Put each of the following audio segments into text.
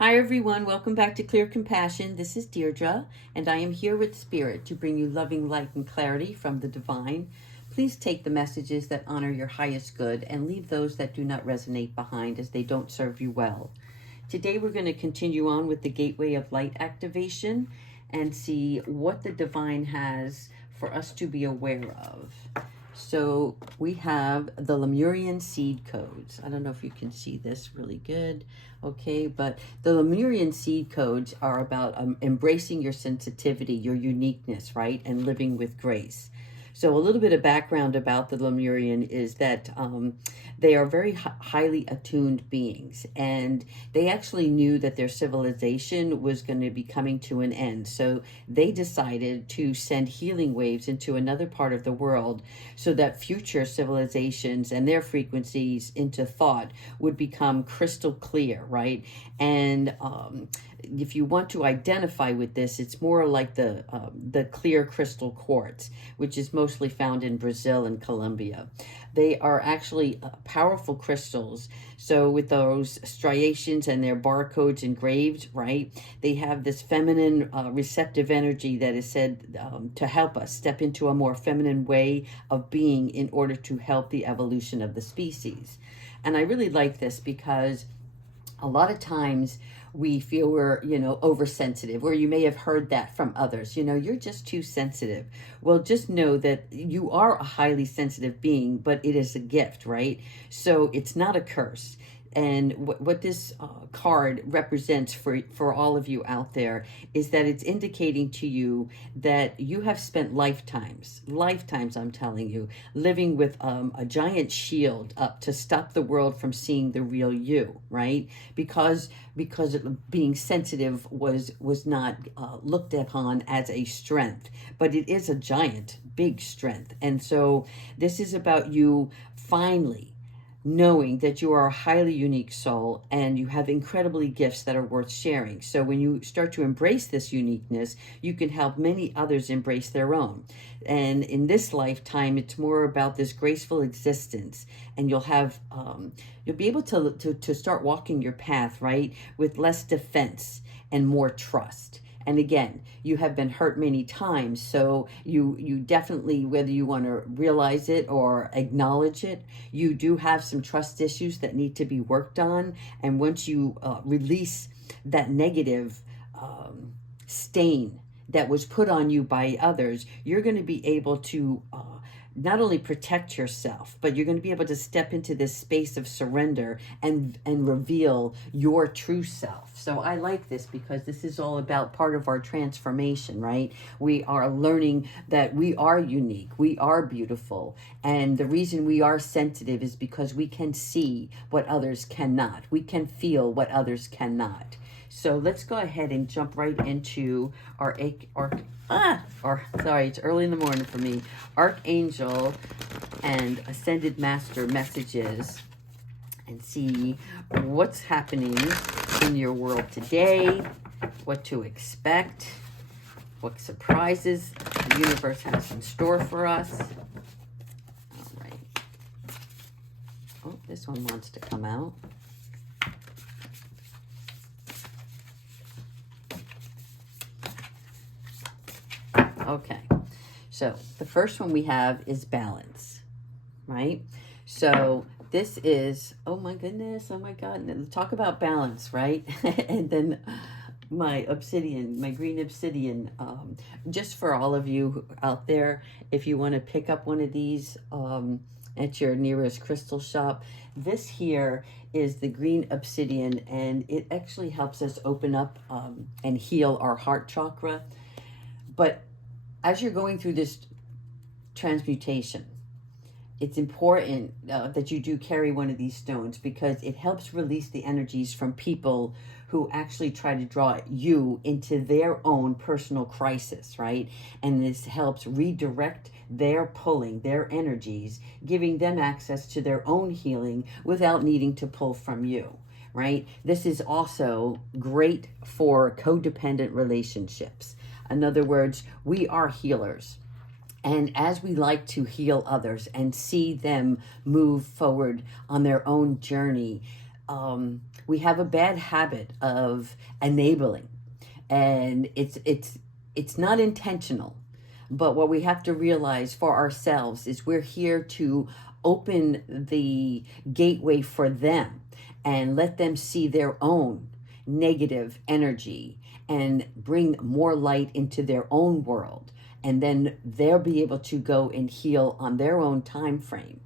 Hi, everyone. Welcome back to Clear Compassion. This is Deirdre, and I am here with Spirit to bring you loving light and clarity from the divine. Please take the messages that honor your highest good and leave those that do not resonate behind as they don't serve you well. Today, we're going to continue on with the Gateway of Light activation and see what the divine has for us to be aware of. So we have the Lemurian seed codes. I don't know if you can see this really good. Okay, but the Lemurian seed codes are about embracing your sensitivity, your uniqueness, right? And living with grace. So a little bit of background about the Lemurian is that they are very highly attuned beings, and they actually knew that their civilization was going to be coming to an end. So they decided to send healing waves into another part of the world so that future civilizations and their frequencies into thought would become crystal clear, right? And if you want to identify with this, it's more like the clear crystal quartz, which is mostly found in Brazil and Colombia. They are actually powerful crystals. So with those striations and their barcodes engraved, right, they have this feminine receptive energy that is said to help us step into a more feminine way of being in order to help the evolution of the species. And I really like this because a lot of times we feel we're, oversensitive, or you may have heard that from others, you're just too sensitive. Well, just know that you are a highly sensitive being, but it is a gift, right? So it's not a curse. And what this card represents for all of you out there is that it's indicating to you that you have spent lifetimes, I'm telling you, living with a giant shield up to stop the world from seeing the real you, right? Because being sensitive was not looked upon as a strength, but it is a giant, big strength. And so this is about you finally knowing that you are a highly unique soul and you have incredibly gifts that are worth sharing. So when you start to embrace this uniqueness, you can help many others embrace their own. And in this lifetime, it's more about this graceful existence, and you'll have you'll be able to start walking your path, right, with less defense and more trust. And again, you have been hurt many times, so you definitely, whether you want to realize it or acknowledge it, you do have some trust issues that need to be worked on. And once you release that negative stain that was put on you by others, you're going to be able to not only protect yourself, but you're going to be able to step into this space of surrender and reveal your true self. So I like this because this is all about part of our transformation, right? We are learning that we are unique, we are beautiful, and the reason we are sensitive is because we can see what others cannot. We can feel what others cannot. So let's go ahead and jump right into it's early in the morning for me, Archangel and Ascended Master messages, and see what's happening in your world today, what to expect, what surprises the universe has in store for us. All right. Oh, this one wants to come out. Okay, so the first one we have is balance, right? So this is, oh my goodness, oh my God, talk about balance, right? And then my obsidian, my green obsidian, just for all of you out there, if you want to pick up one of these at your nearest crystal shop, this here is the green obsidian, and it actually helps us open up and heal our heart chakra. But as you're going through this transmutation, it's important that you do carry one of these stones, because it helps release the energies from people who actually try to draw you into their own personal crisis, right? And this helps redirect their pulling, their energies, giving them access to their own healing without needing to pull from you, right? This is also great for codependent relationships. In other words, we are healers. And as we like to heal others and see them move forward on their own journey, we have a bad habit of enabling, and it's not intentional. But what we have to realize for ourselves is we're here to open the gateway for them and let them see their own negative energy and bring more light into their own world. And then they'll be able to go and heal on their own time frame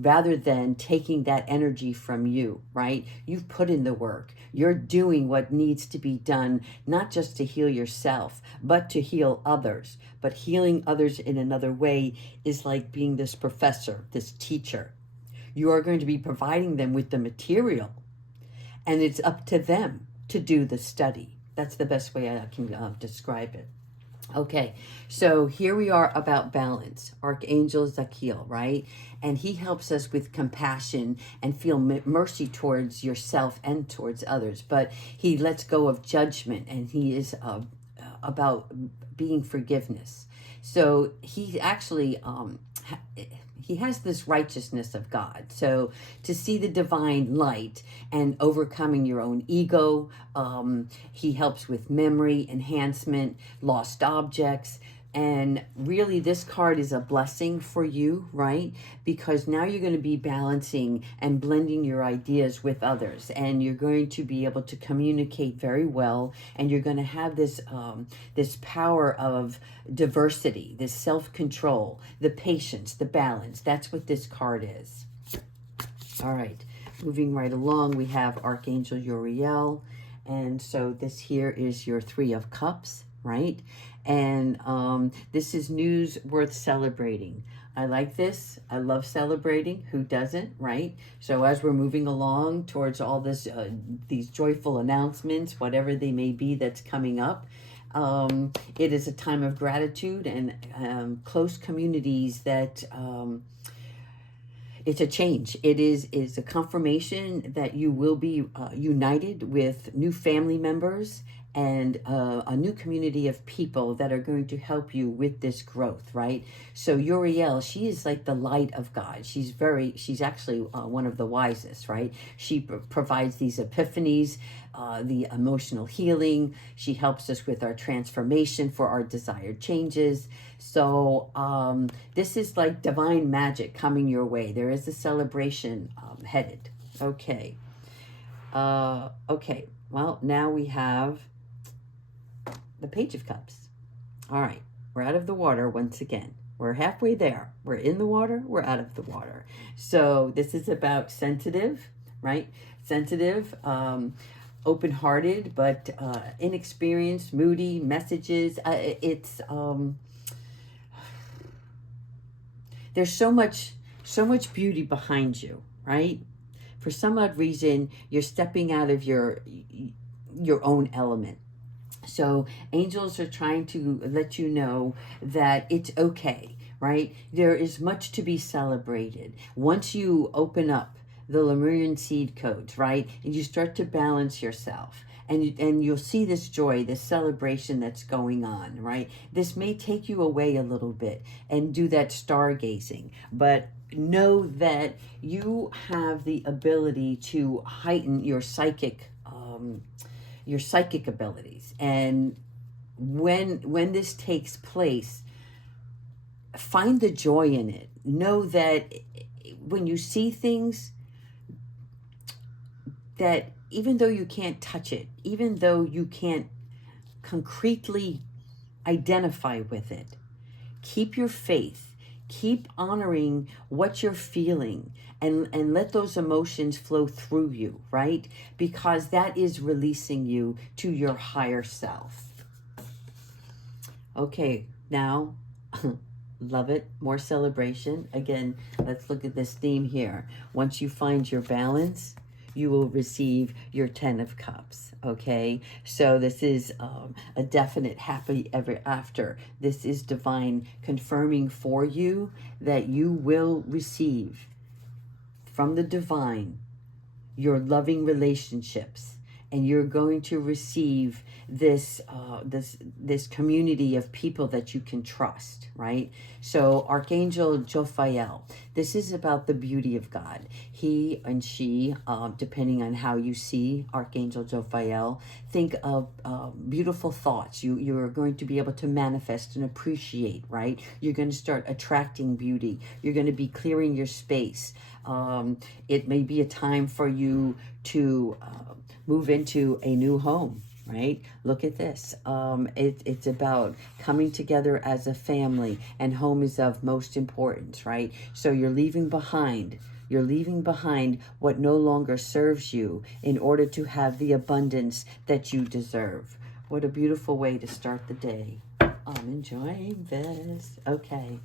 rather than taking that energy from you, right? You've put in the work. You're doing what needs to be done, not just to heal yourself, but to heal others. But healing others in another way is like being this professor, this teacher. You are going to be providing them with the material, and it's up to them to do the study. That's the best way I can describe it. Okay, so here we are about balance. Archangel Zachiel, right? And he helps us with compassion and feel mercy towards yourself and towards others. But he lets go of judgment, and he is about being forgiveness. So he actually he has this righteousness of God. So to see the divine light and overcoming your own ego, he helps with memory enhancement, lost objects. And really, this card is a blessing for you, right? Because now you're going to be balancing and blending your ideas with others, and you're going to be able to communicate very well, and you're going to have this this power of diversity, this self-control, the patience, the balance. That's what this card is. All right, moving right along, we have Archangel Uriel, and so this here is your Three of Cups, right? And this is news worth celebrating. I like this. I love celebrating. Who doesn't, right? So as we're moving along towards all this, these joyful announcements, whatever they may be that's coming up, it is a time of gratitude and close communities that it's a change. It is a confirmation that you will be united with new family members and a new community of people that are going to help you with this growth, right? So Uriel, she is like the light of God. She's actually one of the wisest, right? She provides these epiphanies, the emotional healing. She helps us with our transformation for our desired changes. So this is like divine magic coming your way. There is a celebration headed. Okay. Okay. Well, now we have the Page of Cups. All right, we're out of the water once again. We're halfway there. We're in the water, we're out of the water. So this is about sensitive, right? Sensitive, open-hearted, but inexperienced, moody messages. There's so much beauty behind you, right? For some odd reason, you're stepping out of your own element. So angels are trying to let you know that it's okay, right? There is much to be celebrated. Once you open up the Lemurian seed codes, right, and you start to balance yourself, and you'll see this joy, this celebration that's going on, right? This may take you away a little bit and do that stargazing, but know that you have the ability to heighten your psychic abilities. And when this takes place, find the joy in it. Know that when you see things, that even though you can't touch it, even though you can't concretely identify with it, keep your faith, keep honoring what you're feeling, and let those emotions flow through you, right? Because that is releasing you to your higher self. Okay, now, love it, more celebration. Again, let's look at this theme here. Once you find your balance, you will receive your 10 of Cups, okay? So this is a definite happy ever after. This is divine confirming for you that you will receive from the divine your loving relationships, and you're going to receive this community of people that you can trust, right? So Archangel Jophiel, this is about the beauty of God. He and she, depending on how you see Archangel Jophiel, think of beautiful thoughts. You're going to be able to manifest and appreciate, right? You're going to start attracting beauty. You're going to be clearing your space. It may be a time for you to move into a new home, right? Look at this. It's about coming together as a family, and home is of most importance, right? So you're leaving behind what no longer serves you in order to have the abundance that you deserve. What a beautiful way to start the day. I'm enjoying this. Okay.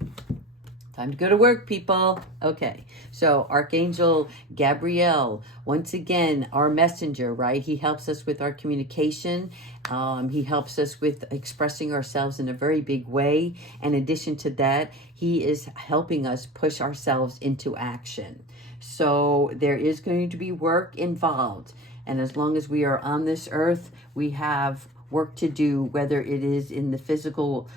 Time to go to work, people. Okay, so Archangel Gabriel, once again, our messenger, right? He helps us with our communication. He helps us with expressing ourselves in a very big way. In addition to that, he is helping us push ourselves into action. So there is going to be work involved. And as long as we are on this earth, we have work to do, whether it is in the physical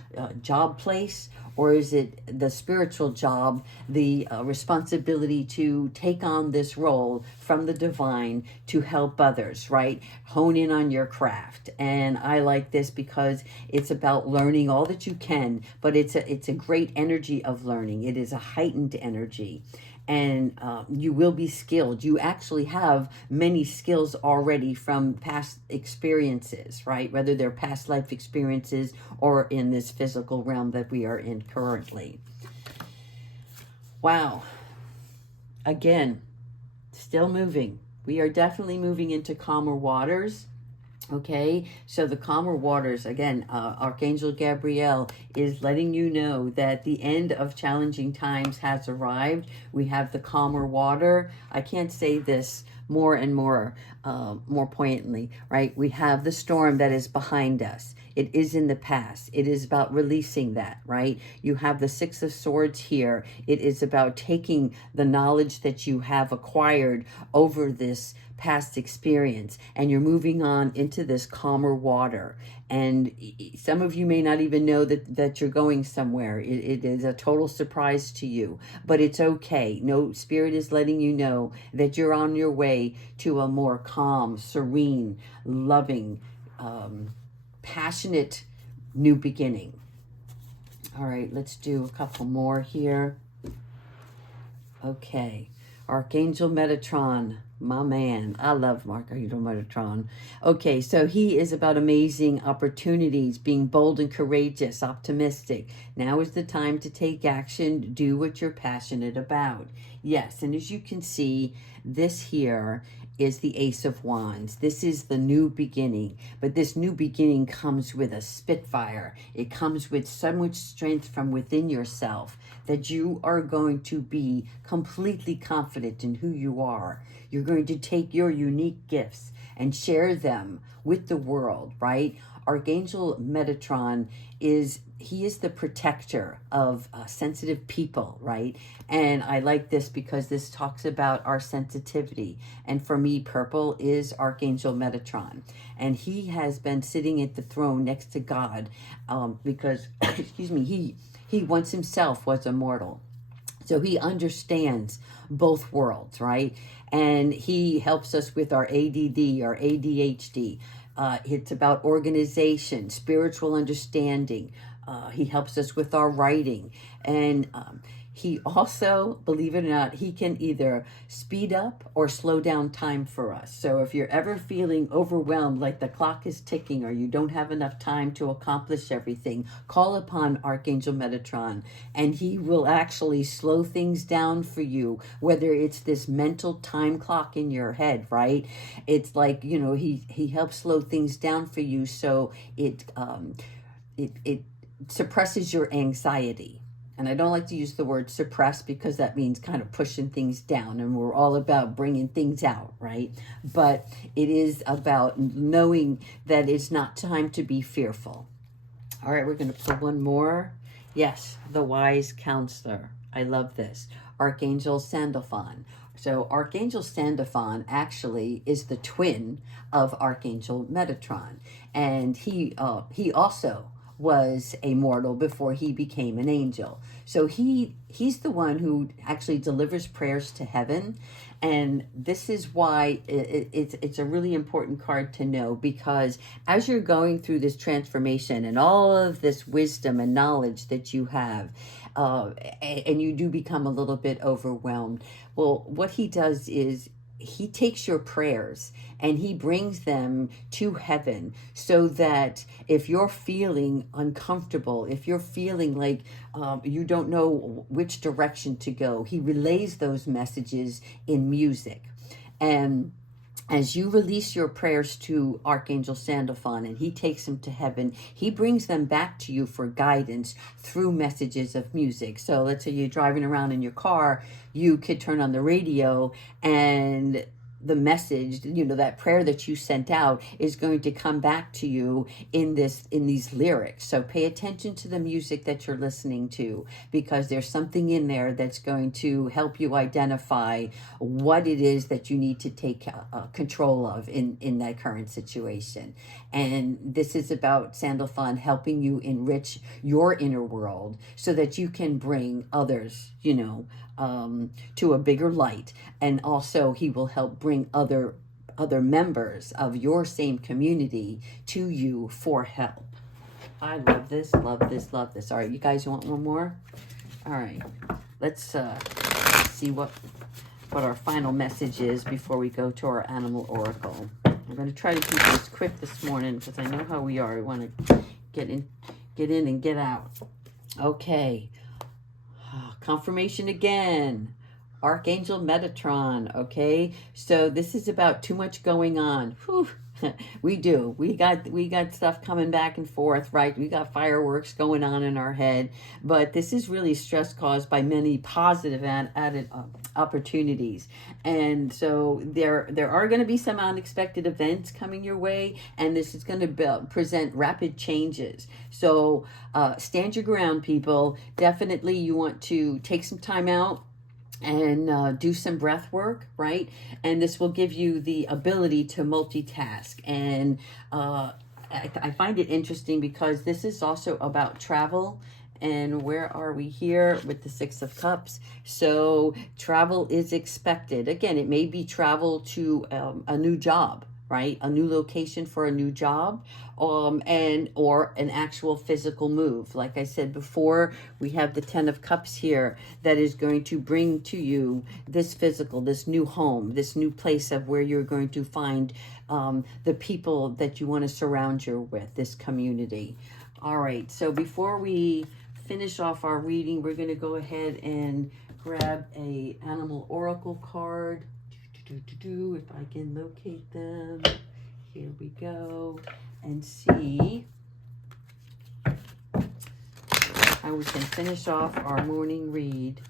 job place, or is it the spiritual job, the responsibility to take on this role from the divine to help others, right? Hone in on your craft. And I like this because it's about learning all that you can, but it's a great energy of learning. It is a heightened energy. And you will be skilled. You actually have many skills already from past experiences, right? Whether they're past life experiences or in this physical realm that we are in currently. Wow. Again, still moving. We are definitely moving into calmer waters. Okay, so the calmer waters, again, Archangel Gabriel is letting you know that the end of challenging times has arrived. We have the calmer water. I can't say this more and more poignantly, right? We have the storm that is behind us. It is in the past. It is about releasing that, right? You have the Six of Swords here. It is about taking the knowledge that you have acquired over this past experience, and you're moving on into this calmer water. And some of you may not even know that you're going somewhere. It is a total surprise to you, but it's okay. No, Spirit is letting you know that you're on your way to a more calm, serene, loving, passionate new beginning. All right, let's do a couple more here. Okay, Archangel Metatron, my man. I love Archangel Metatron. Okay, so he is about amazing opportunities, being bold and courageous, optimistic. Now is the time to take action, do what you're passionate about. Yes, and as you can see, this here is the Ace of Wands. This is the new beginning, but this new beginning comes with a spitfire. It comes with so much strength from within yourself that you are going to be completely confident in who you are. You're going to take your unique gifts and share them with the world, right? Archangel Metatron is the protector of sensitive people, right? And I like this because this talks about our sensitivity. And for me, purple is Archangel Metatron. And he has been sitting at the throne next to God because, excuse me, he once himself was immortal. So he understands both worlds, right? And he helps us with our ADD, our ADHD. It's about organization, spiritual understanding. He helps us with our writing. And he also, believe it or not, he can either speed up or slow down time for us. So if you're ever feeling overwhelmed, like the clock is ticking or you don't have enough time to accomplish everything, call upon Archangel Metatron, and he will actually slow things down for you, whether it's this mental time clock in your head, right? It's like, he helps slow things down for you so it suppresses your anxiety. And I don't like to use the word suppress because that means kind of pushing things down, and we're all about bringing things out, right? But it is about knowing that it's not time to be fearful. All right, we're going to pull one more. Yes, the wise counselor. I love this. Archangel Sandalphon. So Archangel Sandalphon actually is the twin of Archangel Metatron, and he also was a mortal before he became an angel. So he's the one who actually delivers prayers to heaven, and this is why it's a really important card to know, because as you're going through this transformation and all of this wisdom and knowledge that you have, and you do become a little bit overwhelmed. Well, what he does is he takes your prayers and he brings them to heaven, so that if you're feeling uncomfortable, if you're feeling like you don't know which direction to go, he relays those messages in music. And as you release your prayers to Archangel Sandalphon and he takes them to heaven, he brings them back to you for guidance through messages of music. So let's say you're driving around in your car, you could turn on the radio, and the message, that prayer that you sent out is going to come back to you in these lyrics. So pay attention to the music that you're listening to, because there's something in there that's going to help you identify what it is that you need to take control of in that current situation. And this is about Sandalphon helping you enrich your inner world so that you can bring others, to a bigger light. And also he will help bring other members of your same community to you for help. I love this, love this, love this. All right, you guys want one more? All right, let's see what our final message is before we go to our animal oracle. I'm going to try to keep this quick this morning because I know how we are. We want to get in and get out. Okay. Confirmation again. Archangel Metatron. Okay. So this is about too much going on. Whew. We do. We got stuff coming back and forth, right? We got fireworks going on in our head, but this is really stress caused by many positive and added opportunities. And so there are going to be some unexpected events coming your way, and this is going to present rapid changes. So stand your ground, people. Definitely you want to take some time out and do some breath work, right? And this will give you the ability to multitask. And I find it interesting because this is also about travel. And where are we here with the Six of Cups? So travel is expected. Again, it may be travel to a new job, right? A new location for a new job, or an actual physical move. Like I said before, we have the Ten of Cups here that is going to bring to you this physical, this new home, this new place of where you're going to find the people that you want to surround you with, this community. All right, so before we finish off our reading, we're going to go ahead and grab a animal oracle card. If I can locate them. Here we go. And see how we can finish off our morning read.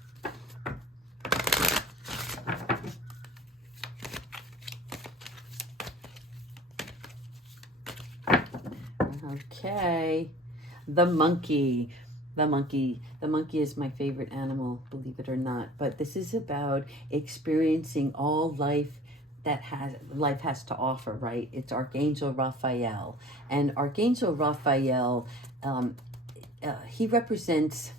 Okay. The monkey. The monkey is my favorite animal, believe it or not. But this is about experiencing all life has to offer, right? It's Archangel Raphael. And Archangel Raphael, he represents,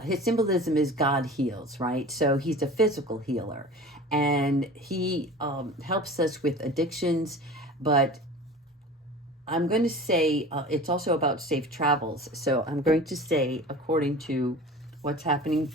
his symbolism is God heals, right? So he's a physical healer. And he helps us with addictions, but I'm going to say it's also about safe travels. So I'm going to say, according to what's happening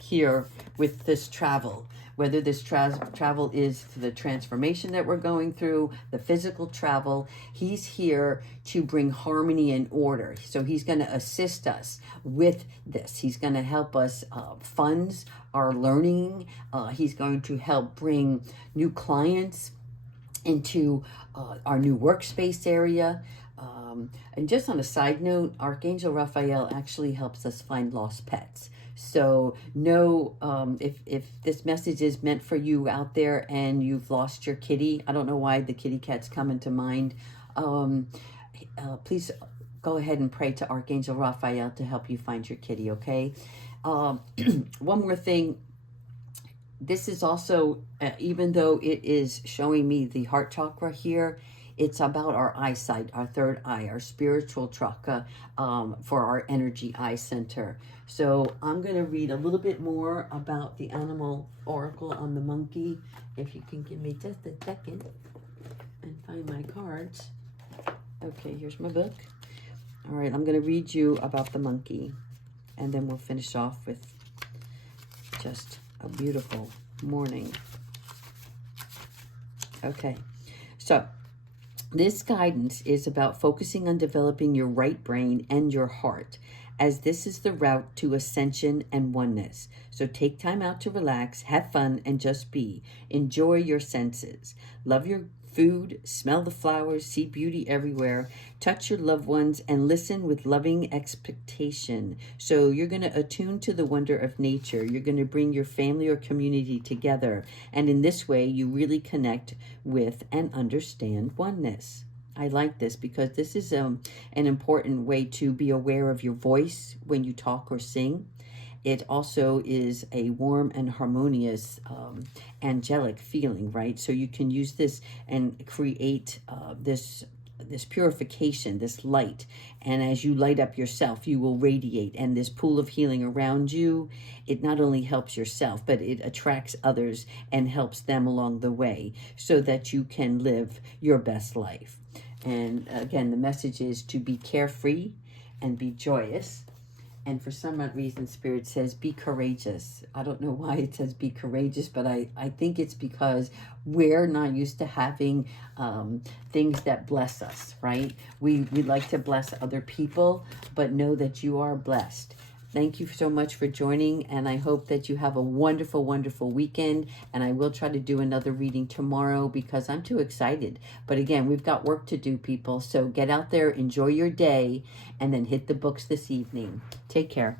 here with this travel, whether this travel is the transformation that we're going through, the physical travel, he's here to bring harmony and order. So he's going to assist us with this. He's going to help us fund our learning. He's going to help bring new clients into our new workspace area. And just on a side note, Archangel Raphael actually helps us find lost pets. So know if this message is meant for you out there and you've lost your kitty. I don't know why the kitty cat's come into mind. Please go ahead and pray to Archangel Raphael to help you find your kitty, okay? One more thing. This is also, even though it is showing me the heart chakra here, it's about our eyesight, our third eye, our spiritual chakra, for our energy eye center. So I'm going to read a little bit more about the animal oracle on the monkey. If you can give me just a second and find my cards. Okay, here's my book. All right, I'm going to read you about the monkey, and then we'll finish off with just a beautiful morning. Okay, so this guidance is about focusing on developing your right brain and your heart, as this is the route to ascension and oneness. So take time out to relax, have fun, and just be. Enjoy your senses. Love your food, smell the flowers, see beauty everywhere, touch your loved ones, and listen with loving expectation. So you're going to attune to the wonder of nature. You're going to bring your family or community together. And in this way, you really connect with and understand oneness. I like this because this is an important way to be aware of your voice when you talk or sing. It also is a warm and harmonious, angelic feeling, right? So you can use this and create this purification, this light. And as you light up yourself, you will radiate. And this pool of healing around you, it not only helps yourself, but it attracts others and helps them along the way so that you can live your best life. And again, the message is to be carefree and be joyous. And for some odd reason, Spirit says, be courageous. I don't know why it says be courageous, but I think it's because we're not used to having things that bless us, right? We like to bless other people, but know that you are blessed. Thank you so much for joining, and I hope that you have a wonderful, wonderful weekend. And I will try to do another reading tomorrow because I'm too excited. But again, we've got work to do, people. So get out there, enjoy your day, and then hit the books this evening. Take care.